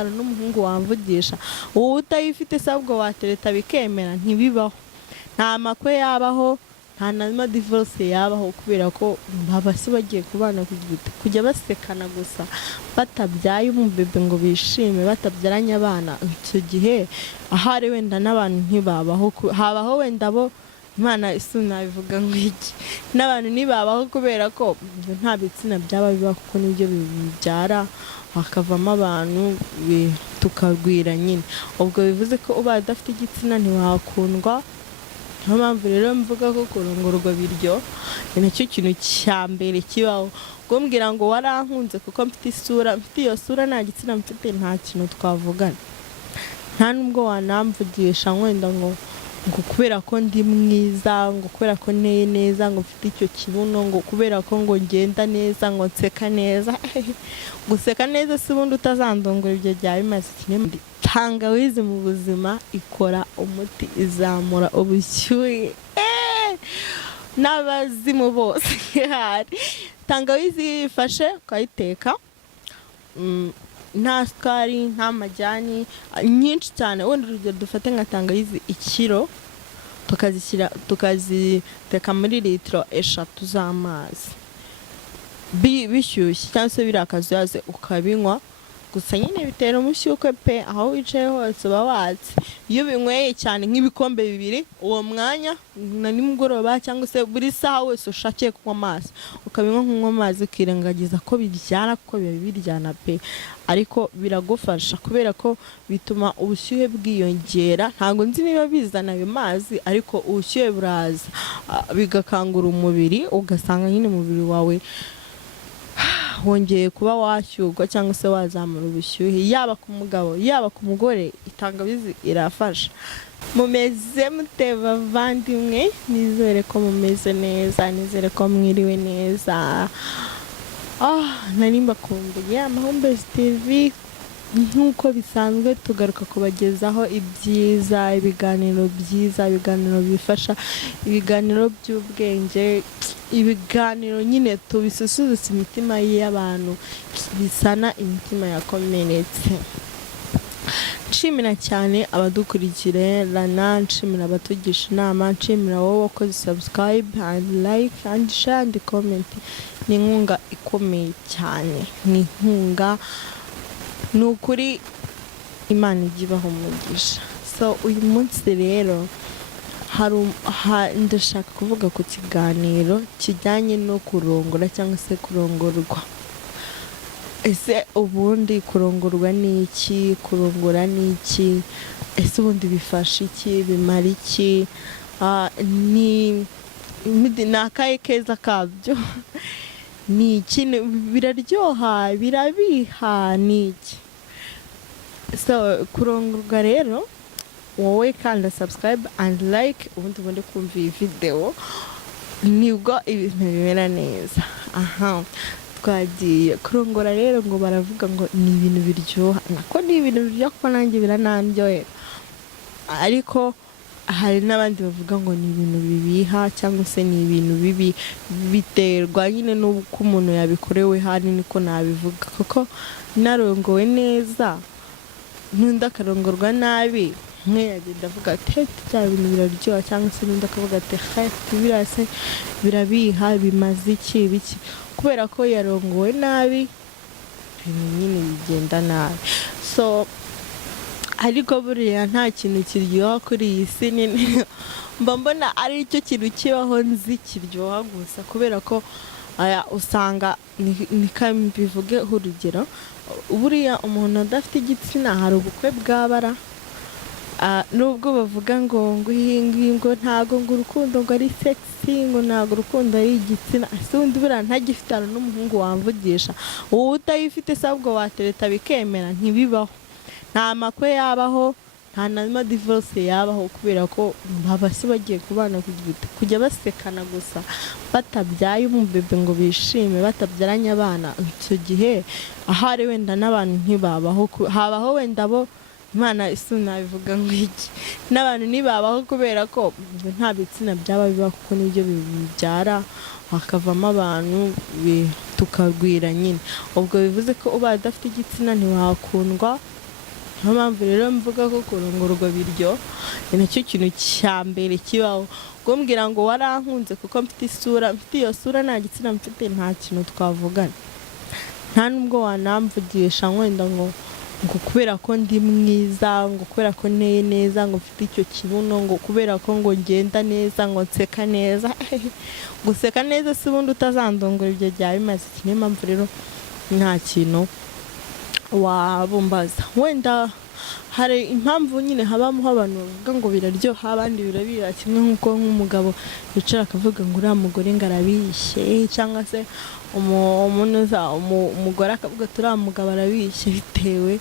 n'umuhungu wamvugisha wowe utayifite sabwo watereta bikemera ntibibaho nta makwe yabaho nta na divorce yabaho kubera ko babasi bagiye kubana kujya basekana gusa batabyaye umubebe ngo bishime batabyaranye abana icyo gihe ahari wenda n'abantu ntibabaho habaho wenda bo Imana isuna bivuga ngo iki n'abantu nibabaho kubera ko nta bitsina byaba biba kuko nibyo bibyara hakavamo abantu tukagwira nyine ubwo bivuze ko uba adafite igitsina ntiwakundwa niyo mpamvu rero mvuga ko kurongorwa biryo ni nacyo kintu cya mbere kibaho ngombwira ngo warankunze kuko mfite iyo sura nta gitsina mfite nta kintu twavugana nta nubwo wanamvugisha wenda ngo kubera ko ndi mwiza ngo kubera ko nteye neza ngo mfite icyo kibuno ngo kubera ko ngo ngenda neza ngo nseka neza guseka neza si ubundi utazandongora ibyo bya bimaze ikintu tangawizi mu buzima ikora umuti izamura ubushyuhe n'abazimu bose hari tangawizi ifashe ukayiteka nta sukari nta majyani nyinshi cyane wenda urugero dufate nka tangawizi ikiro tukaziteka muri litiro 3 z'amazi bishyushye cyangwa se birakazuyaze ukabinywa gusa nyine bitera umushyuko pe aho wicaye hose uba watse iyo binyweye cyane nk'ibikombe 2 uwo mwanya na nimugoroba cyangwa se buri saha wese ushakiye kunywa amazi ukabinywa nk'unywa amazi ukirengagiza ko biryana kuko biryana pe ariko biragufasha kubera ko bituma ubushyuhe bwiyongera ntabwo nzi niba bizana ayo mazi ariko ubushyuhe buraza bigakangura umubiri ugasanga nyine umubiri wawe wongeye kuba washyurwa cyangwa se wazamura ubushyuhe yaba ku mugabo yaba ku mugore itangawizi irafasha mumeze mute bavandimwe nizere ko mumeze neza nizere ko mwiriwe neza nari mbakumbuye Amahumbezi TV nk'uko bisanzwe tugaruka kubagezaho ibyiza ibiganiro byiza ibiganiro bifasha ibiganiro by'ubwenge ibiganiro nyine tubisusurutsa imitima y'abantu bisana imitima yakomeretse nshimira cyane abadukurikirana nshimira abatugisha inama nshimira wowe wakoze subscribe and like and share and comment ni inkunga ikomeye cyane ni inkunga ni ukuri Imana igibaho umugisha so uyu munsi rero ndashaka kuvuga ku kiganiro kijyanye no kurongora cyangwa se kurongorwa ese ubundi kurongorwa ni iki kurongora ni iki ese ubundi bifasha iki bimara iki ni akahe keza kabyo ni iki biraryoha birabiha ni iki so kurongorwa rero wowe kandi subscribe and like ubundi kumva iyi video nibwo ibintu bimera neza twagiye kurongora rero ngo baravuga ngo ni ibintu biryoha nako ni ibintu biryoha kuko nanjye biranandyohera ariko hari n'abandi bavuga ngo ni ibintu bibiha cyangwa se ni ibintu bibi biterwa nyine n'uko umuntu yabikorewe hari niko nabivuga kuko narongowe neza n'undi akarongorwa nabi yagenda avuga ati bya bintu biraryoha cyangwa se n'undi akavuga ati birase birabiha bimaze iki biki kubera ko yarongowe nabi nyine bigenda nabi so ariko buriya nta kintu kiryoha kuri iyi si nini mba mbona ari cyo kintu kibaho nzi kiryoha gusa kubera ko usanga bivuge urugero buriya umuntu adafite igitsina hari ubukwe bwabara nubwo bavuga ngo ntago ngo urukundo ngo ari sexy ngo ntago urukundo ari igitsina ese undi buriya ntagifitana n'umuhungu wamvugisha wowe utayifite sabwo watereta bikemera ntibibaho nta makwe yabaho nta na divorce yabaho kubera ko babasi bagiye kubana kujya basekana gusa batabyaye umubebe ngo bishime batabyaranye abana icyo gihe ahari wenda n'abantu ntibabaho habaho wenda bo Imana isuna bivuga ngo iki n'abantu nibabaho kubera ko nta bitsina byaba biba kuko nibyo bibyara hakavamo abantu tukagwira nyine ubwo bivuze ko uba adafite igitsina ntiwakundwa niyo mpamvu rero mvuga ko kurongorwa biryo ni nacyo kintu cya mbere kibaho. Kumbwira ngo warankunze kuko mfite iyo sura nta gitsina mfite, nta kintu twavugana. Nta nubwo wanamvugisha wenda ngo kubera ko ndi mwiza, ngo kubera ko nteye neza, ngo mfite icyo kibuno, ngo kubera ko ngo ngenda neza, ngo nseka neza. Guseka neza si ubundi utazandongora ibyo byaba bimaze iki. Niyo mpamvu rero nta kintu wabumbaza. Wenda hari impamvu nyine habamo abantu bavuga ngo biraryoha, abandi birabira kimwe, nk'uko nk'umugabo yicara akavuga ngo uriya mugore ngo arabishye, cyangwa se umugore akavuga ati uriya mugabo arabishye, bitewe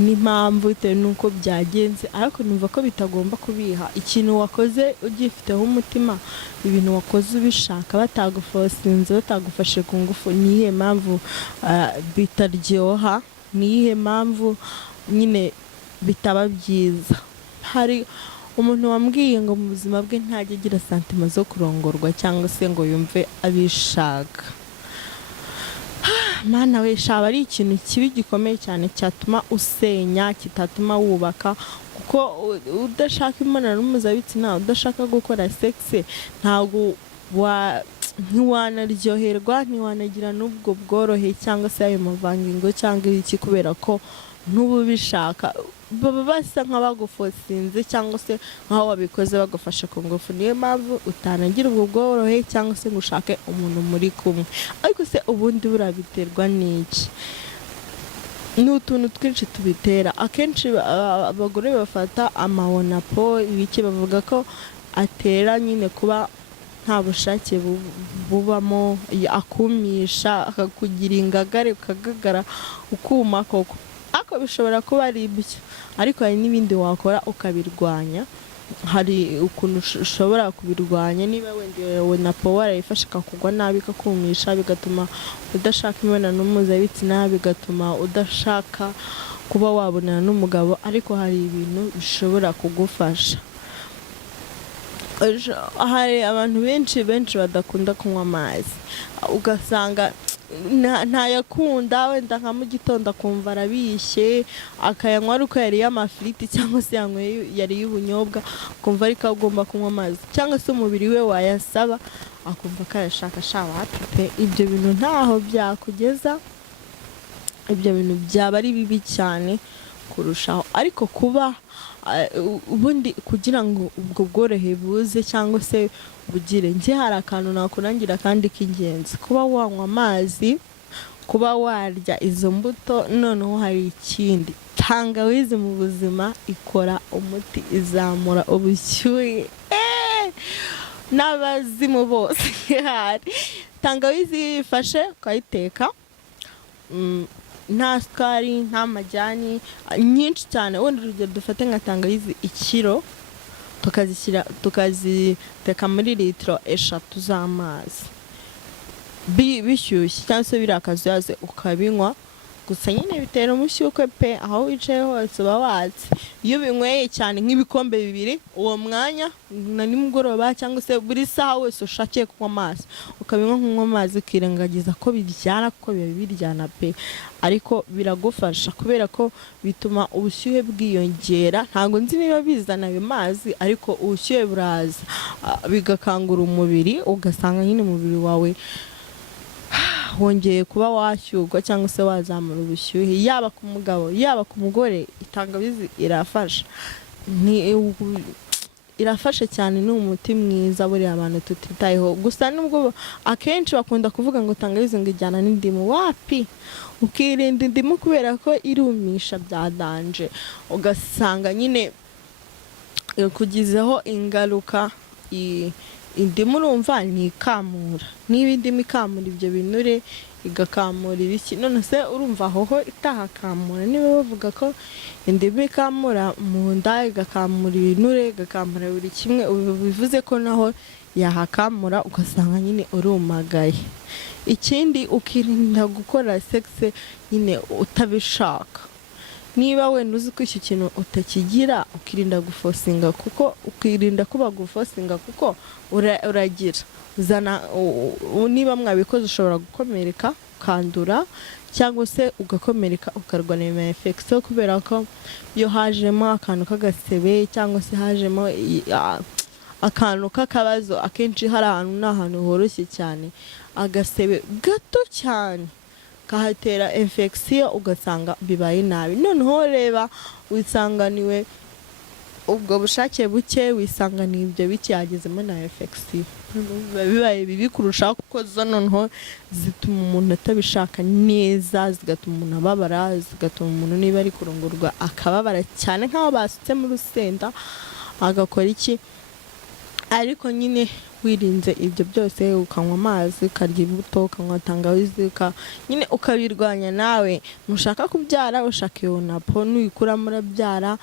n'impamvu, bitewe n'uko byagenze. Ariko numva ko bitagomba kubiha. Ikintu wakoze ugifiteho umutima, ibintu wakoze ubishaka, batagufosinze, batagufashe ku ngufu, niyihe mpamvu bitaryoha, niyihe mpamvu nyine bitaba byiza. Hari umuntu wambwiye ngo mu buzima bwe ntajya agira santima zo kurongorwa cyangwa se ngo yumve abishaka. Mana we, shaba ari ikintu kibi gikomeye cyane cyatuma usenya, kitatuma wubaka. Kuko udashaka imibonano mpuzabitsina, udashaka gukora sexe, ntabwo ntiwanaryoherwa, ntiwanagira n'ubwo bworohe cyangwa se ayo mavangingo cyangwa iki, kubera ko ntububishaka. Baba basa nk'abagufosinze cyangwa se nk'aho wabikoze bagufasha ku ngufu. Niyo mpamvu utanagira ubwo bworohe cyangwa se ngo ushake umuntu muri kumwe. Ariko se ubundi burabiterwa n'iki? Ni utuntu twinshi tubitera. Akenshi abagore bafata amawonapo, ibiki, bavuga ko atera nyine kuba nta bushake bubamo, akumisha, akakugira ingagare, ukagagara, ukuma koko. Ako bishobora kuba ari ibyo, ariko hari n'ibindi wakora ukabirwanya. Hari ukuntu ushobora kubirwanya. Niba wenda na power ifasha kugwa nabi, kakumisha, bigatuma udashaka imibonano mpuzabitsina, bigatuma udashaka kuba wabonana n'umugabo. Ariko hari ibintu bishobora kugufasha. Hari abantu benshi badakunda kunywa amazi, ugasanga ntayakunda, wenda nka mu gitondo akumva arabishye, akayanywa ariko yariye amafiriti cyangwa se yariye ubunyobwa, akumva ariko agomba kunywa amazi, cyangwa se umubiri we wayasaba akumva ko ayashaka. Wapi, ibyo bintu ntaho byakugeza, ibyo bintu byaba ari bibi cyane kurushaho. Ariko kuba ubundi kugira ngo ubwo bworohe buze cyangwa se bugire, njye hari akantu nakurangira kandi k'ingenzi: kuba wanywa amazi, kuba warya izo mbuto. Noneho hari ikindi, tangawizi mu buzima ikora umuti, izamura ubushyuhe. N'abazimu bose hari tangawizi ifashe ukayiteka, nta sukari, nta majyani nyinshi cyane. Wenda urugero dufate nka tangawizi ikiro, tukaziteka muri litiro 3 z'amazi bishyushye, cyangwa se biri akazuyaze ukabinywa. Gusa nyine bitera umushyuko pe, aho wicaye hose uba watse. Iyo binyweye cyane nk'ibikombe 2 uwo mwanya na nimugoroba, cyangwa se buri saha wese ushakiye kunywa amazi, ukabinywa nk'unywa amazi, ukirengagiza ko biryana, kuko biba biryana pe. Ariko biragufasha kubera ko bituma ubushyuhe bwiyongera. Ntabwo nzi niba bizana ayo mazi, ariko ubushyuhe buraza, bigakangura umubiri, ugasanga nyine umubiri wawe wongeye kuba washyurwa cyangwa se wazamura ubushyuhe. Yaba ku mugabo yaba ku mugore, tangawizi irafasha. Irafasha cyane, ni umuti mwiza buriya abantu tutitayeho. Gusa nubwo akenshi bakunda kuvuga ngo tangawizi ngo ijyana n'indimu. Wapi, ukirinda indimu kubera ko irumisha bya danje, ugasanga nyine kugizeho ingaruka. Indimu urumva ni ikamura, niba indimu ikamura ibyo binure, igakamura ibiki, none se urumva hoho itahakamura? Niba bavuga ko indimu ikamura mu nda, igakamura ibinure, igakamura buri kimwe, bivuze ko naho yahakamura, ugasanga nyine urumagaye. Ikindi, ukirinda gukora sexe nyine utabishaka. Niba wenda uzi ko icyo kintu utakigira, ukirinda gufosinga, kuko ukirinda kuba gufosinga, kuko uragira zana. Niba mwabikoze ushobora gukomereka, ukandura, cyangwa se ugakomereka ukarwana infection kubera ko iyo hajemo akantu k'agasebe cyangwa se hajemo akantu k'akabazo. Akenshi hari ahantu n'ahantu horoshye cyane, agasebe gato cyane kahatera infection ugasanga bibaye nabi. Noneho reba wisanganiwe ubwo bushake buke, wisanganiye ibyo bike yagezemo na infection, bibaye bibi kurushaho kuko zo noneho zituma umuntu atabishaka neza, zigatuma umuntu ababara, zigatuma umuntu niba ari kurongorwa akababara cyane nk'aho basutse mu rusenda agakora iki. Ariko nyine wirinze ibyo byose, ukanywa amazi, ukarya imbuto, ukanywa tangawizi, nyine ukabirwanya. Nawe nushaka kubyara ushaka iyo napo, nuyikuramo urabyara.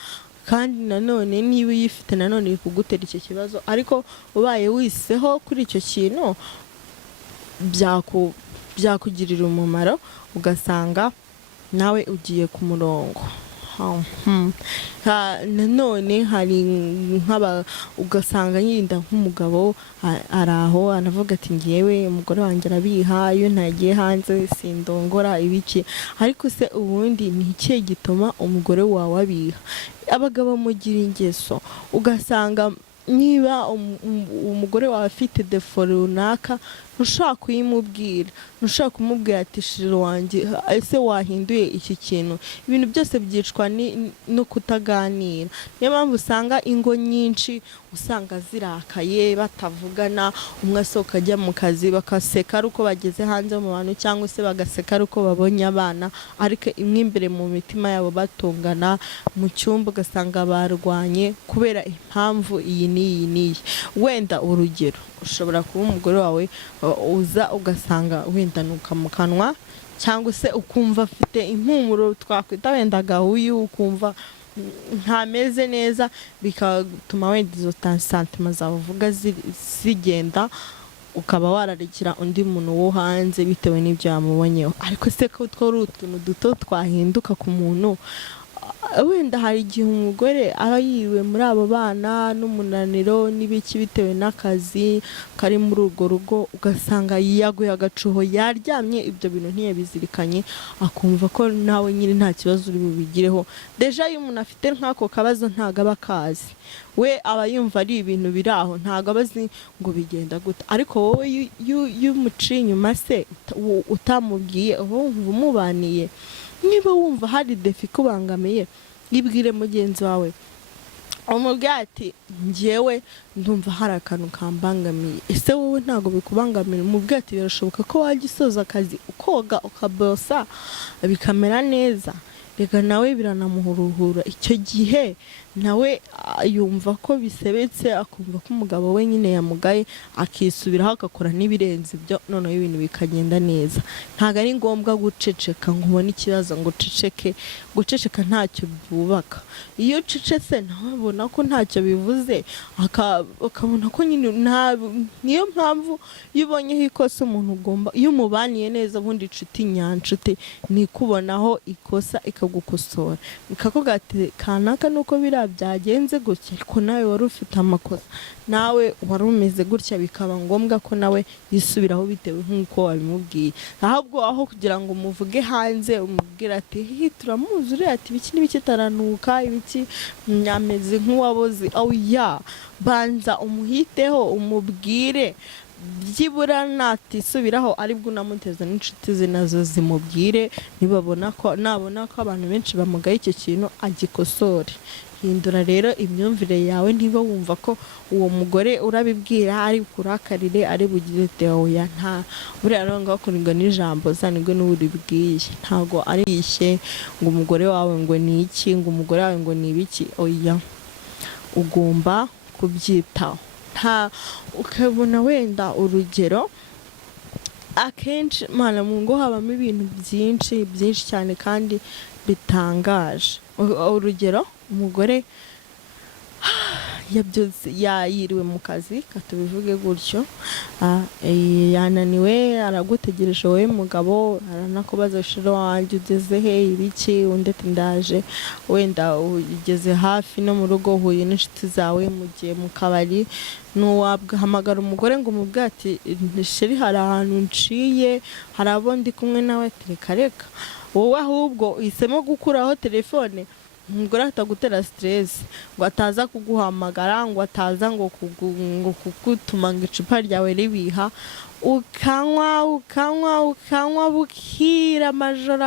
Kandi nanone niba uyifite nanone bikugutera icyo kibazo, ariko ubaye wiseho kuri icyo kintu byakugirira umumaro, ugasanga nawe ugiye ku murongo. Nanone hari ugasanga yirinda nk'umugabo araho anavuga ati ngewe umugore wanjye arabiha, iyo ntagiye hanze sindongora ibiki. Ariko se ubundi ni iki gituma umugore wawe abiha? Abagabo mugira ingeso, ugasanga niba umugore wawe afite defo runaka ntushaka kuyimubwira, ntushaka kumubwira ati shiro wanjye ese wahinduye iki kintu. Ibintu byose byicwa no kutaganira. Niyo mpamvu usanga ingo nyinshi usanga zirakaye batavugana, umwe asohoka ajya mu kazi bakaseka ari uko bageze hanze mu bantu, cyangwa se bagaseka ari uko babonye abana, ariko imwe imbere mu mitima yabo batongana mu cyumba, ugasanga barwanye kubera impamvu iyi n'iyi. Wenda urugero, ushobora kuba umugore wawe uza ugasanga wenda nuka mu kanwa, cyangwa se ukumva afite impumuro twakwita wenda gahuyu, ukumva ntameze neza, bigatuma wenda izo santima zawe uvuga zigenda, ukaba wararekera undi muntu wo hanze bitewe n'ibyo yamubonyeho. Ariko se ko twari utuntu duto twahinduka ku muntu, wenda hari igihe umugore aba yiriwe muri abo bana n'umunaniro n'ibiki bitewe n'akazi kari muri urwo rugo, ugasanga yaguye agacuho, yaryamye, ibyo bintu ntiyabizirikanye, akumva ko nawe nyine nta kibazo uri bubigireho. Deja iyo umuntu afite nk'ako kabazo ntago aba akazi, we aba yumva ari ibintu biri aho, ntago aba azi ngo bigenda gute. Ariko wowe iyo umuciye inyuma se utamubwiye, wumva umubaniye, niba wumva hari defi kubangamiye, ibwire mugenzi wawe, umubwira ati njyewe ndumva hari akantu kambangamiye. Ese wowe ntago bikubangamira? Umubwira ati birashoboka ko wajya usoza akazi ukoga ukabosa bikamera neza, reka nawe biranamuhuruhura. Icyo gihe nawe yumva ko bisebetse, akumva ko umugabo we nyine yamugaye, akisubiraho agakora n'ibirenze ibyo, noneho ibintu bikagenda neza. Ntago ari ngombwa guceceka ngo ubone ikibazo ngo uceceke. Guceceka ntacyo bubaka. Iyo ucecetse nawe ubona ko ntacyo bivuze, akabona ko nyine niyo mpamvu iyo ubonyeho ikosa umuntu ugomba, iyo umubaniye neza, ubundi inshuti nyanshuti ni kubonaho ikosa ikagukosora, ikakuvuga ati kanaka nuko byagenze gutya, ariko nawe wari ufite amakosa, nawe wari umeze gutya, bikaba ngombwa ko nawe yisubiraho bitewe nk'uko wabimubwiye. Ahubwo aho kugira ngo umuvuge hanze, umubwira ati turamuzi uriya ati ibiki n'ibiki taranuka, ibiki nyameze nk'uwaboze, banza umuhiteho, umubwire byibura natisubiraho, aribwo unamuteza n'inshuti ze nazo zimubwire, nabona ko abantu benshi bamugaye icyo kintu agikosore. Hindura rero imyumvire yawe, niba wumva ko uwo mugore urabibwira ari kurakarire, ari bugire teoya, nta buriya rero ngo kurindwa n'ijambo zanirwe n'uribwiye, ntago ari ishye ngo umugore wawe ngo ni iki, ngo umugore wawe ngo ni ibiki. Oya, ugomba kubyitaho. Ukabona wenda urugero, akenshi mu ngo habamo ibintu byinshi cyane kandi bitangaje. Urugero, umugore yabyutse yayiriwe mu kazi katubivuge gutyo, yananiwe aragutegereje wowe mugabo, aranakubaza shiro wanjye ugeze he ibiki, undi ati ndaje, wenda ugeze hafi no mu rugo huye n'inshuti zawe mugiye mu kabari, nuwahamagara umugore ngo umubwire ati sheri hari ahantu nciye hari abo ndi kumwe nawe, reka wowe ahubwo uhisemo gukuraho telefone umugore atagutera stress, ngo ataza kuguhamagara, ngo ataza ngo kugutuma ngo icupa ryawe ribiha, ukanywa bukira amajoro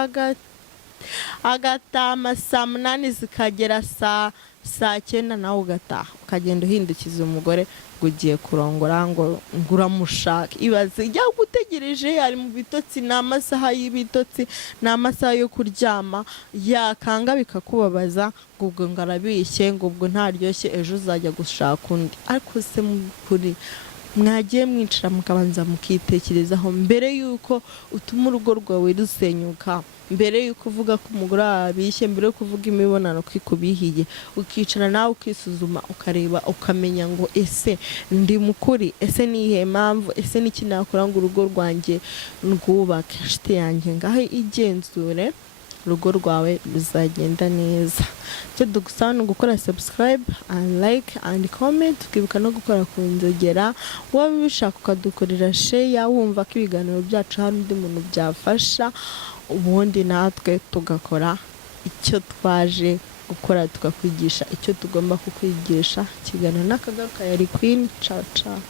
agatama saa 8 zikagera saa 9 nawe ugataha, ukagenda uhindukiza umugore ngo ugiye kurongora ngo uramushaka. Ibaze ijya gutegereje ari mu bitotsi, n'amasaha y'ibitotsi, n'amasaha yo kuryama, yakanga bikakubabaza ngo ubwo ngarabishye, ngo ubwo ntaryoshye, ejo uzajya gushaka undi. Ariko se kuri mwagiye mwicara mukabanza mukitekerezaho mbere yuko utuma urugo rwawe rusenyuka, mbere yuko uvuga ko umugore abishye, mbere yuko uvuga imibonano kwikubihiye, ukicara nawe ukisuzuma ukareba ukamenya ngo ese ndi mukuri, ese nihe mpamvu, ese niki nakora ngo urugo rwanjye rwubake. Inshuti yanjye ngaho igenzure urugo rwawe ruzagenda neza. Cyo dugusaba no gukora subscribe and like and comment, ukibuka no gukora ku nzogera, waba bishaka ukadukorera share wumva ko ibiganiro byacu hari undi muntu byafasha, ubundi natwe tugakora icyo twaje gukora, tukakwigisha icyo tugomba kukwigisha. Kiganiro n'akagaruka yari Queen. Ciao ciao.